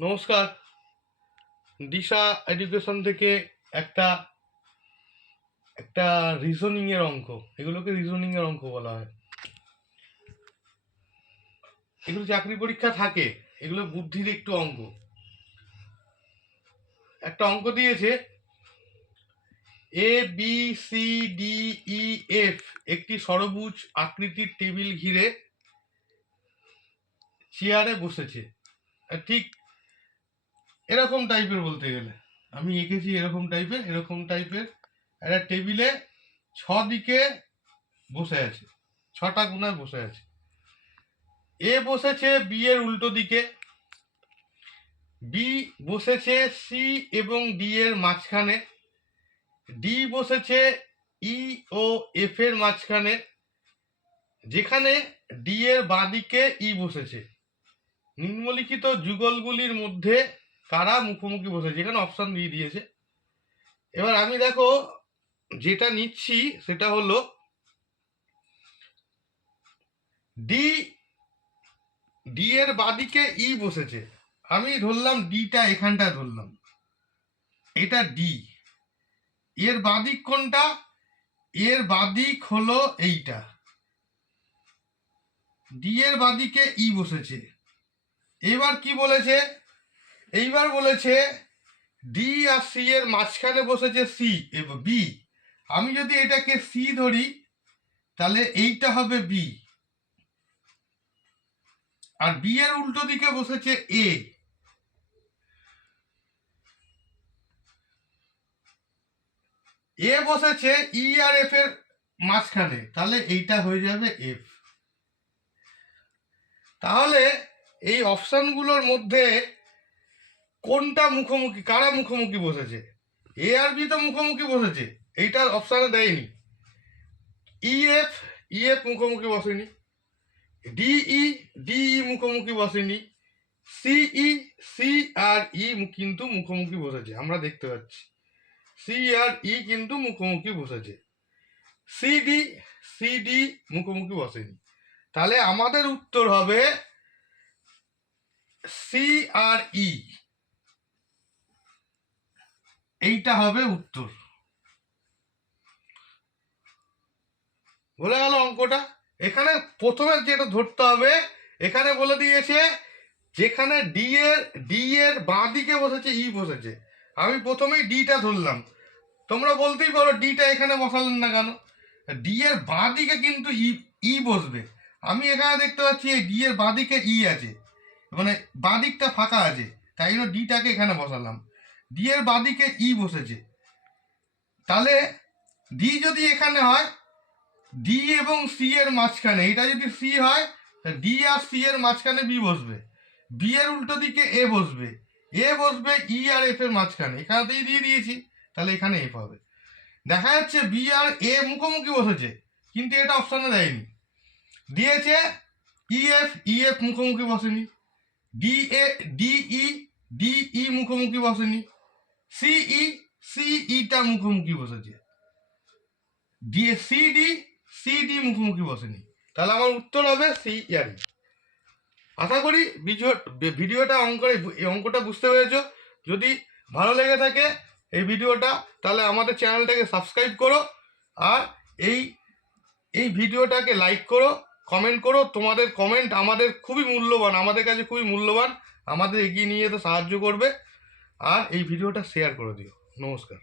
নমস্কার। দিশা এডুকেশন থেকে একটা একটা রিজনিং এর অঙ্ক, এগুলোকে রিজনিং এর অঙ্ক বলা হয়। এগুলো চাকরি পরীক্ষা থাকে, এগুলো বুদ্ধির একটু অঙ্ক। একটা অঙ্ক দিয়েছে, ABCDEF একটি ষড়ভুজ আকৃতির টেবিল ঘিরে চেয়ারে বসেছে। ঠিক এরকম টাইপের, বলতে গেলে আমি এঁকেছি এরকম টাইপের একটা টেবিলে দিকে বসে আছে, 6টা কোণায় বসে আছে। এ বসেছে বি এর উল্টো দিকে, বি বসেছে সি এবং ডি এর মাঝখানে, ডি বসেছে ই ও এফ এর মাঝখানে, যেখানে ডি এর বাঁদিকে ই বসেছে। নিম্নলিখিত যুগলগুলির মধ্যে কারা মুখোমুখি বসেছে? এখানে অপশন দিয়ে দিয়েছে। এবার আমি দেখো যেটা নিচ্ছি সেটা হলো ডি এর বাঁদিকে ই বসেছে। আমি ধরলাম ডিটা এখানটা ধরলাম, এটা ডি। এর বাঁদিক কোনটা? এর বাঁদিক হলো এইটা। ডি এর বাঁদিকে ই বসেছে। এবার কি বলেছে? এইবার বলেছে ডি আর সি এর মাঝখানে বসেছে সি এবং বি। আমি যদি এটাকে সি ধরি তাহলে এইটা হবে বি, আর বি এর উল্টো দিকে বসেছে এ। এ বসেছে ই আর এফ এর মাঝখানে, তাহলে এইটা হয়ে যাবে এফ। তাহলে এই অপশনগুলোর মধ্যে কোনটা মুখোমুখি, কারা মুখোমুখি বসেছে? এ আর বি তো মুখোমুখি বসেছে, এইটার অপশানে দেয়নি। ইএফ মুখোমুখি বসেনি, ডিই মুখোমুখি বসেনি, সি আর ই কিন্তু মুখোমুখি বসেছে, আমরা দেখতে পাচ্ছি সি আর ই কিন্তু মুখোমুখি বসেছে। সিডি মুখোমুখি বসেনি। তাহলে আমাদের উত্তর হবে সি আর ই, এইটা হবে উত্তর। বলে গেল অঙ্কটা। এখানে প্রথমে যেটা ধরতে হবে, এখানে বলে দিয়েছে যেখানে ডি এর বাঁ দিকে বসেছে ই বসেছে। আমি প্রথমেই ডিটা ধরলাম। তোমরা বলতেই পারো ডিটা এখানে বসালেন না কেন? ডি এর বাঁ দিকে কিন্তু ই বসবে। আমি এখানে দেখতে পাচ্ছি এই ডি এর বাঁ দিকে ই আছে, মানে বাঁ দিকটা ফাঁকা আছে, তাই জন্য ডিটাকে এখানে বসালাম। ডি এর বাঁ দিকে ই বসেছে, তাহলে ডি যদি এখানে হয়, ডি এবং সি এর মাঝখানে, এটা যদি সি হয় ডি আর সি এর মাঝখানে বি বসবে, বি এর উল্টো দিকে এ বসবে ই আর এফ এর মাঝখানে, এখানেতেই দিয়ে দিয়েছি, তাহলে এখানে এফ হবে। দেখা যাচ্ছে বি আর এ মুখোমুখি বসেছে, কিন্তু এটা অপশনে দেয়নি, দিয়েছে ইএফ মুখোমুখি বসেনি, ডিই মুখোমুখি বসেনি, সিইটা মুখোমুখি বসেছে, সিডি মুখোমুখি বসেনি। তাহলে আমার উত্তর হবে সি আর ই। আশা করি ভিডিওটা অঙ্কটা বুঝতে পেরেছো। যদি ভালো লেগে থাকে এই ভিডিওটা, তাহলে আমাদের চ্যানেলটাকে সাবস্ক্রাইব করো, আর এই ভিডিওটাকে লাইক করো, কমেন্ট করো। তোমাদের কমেন্ট আমাদের খুবই মূল্যবান, আমাদের কাছে খুবই মূল্যবান, আমাদের এগিয়ে নিয়ে যেতে সাহায্য করবে। আর এই ভিডিওটা শেয়ার করে দিও। নমস্কার।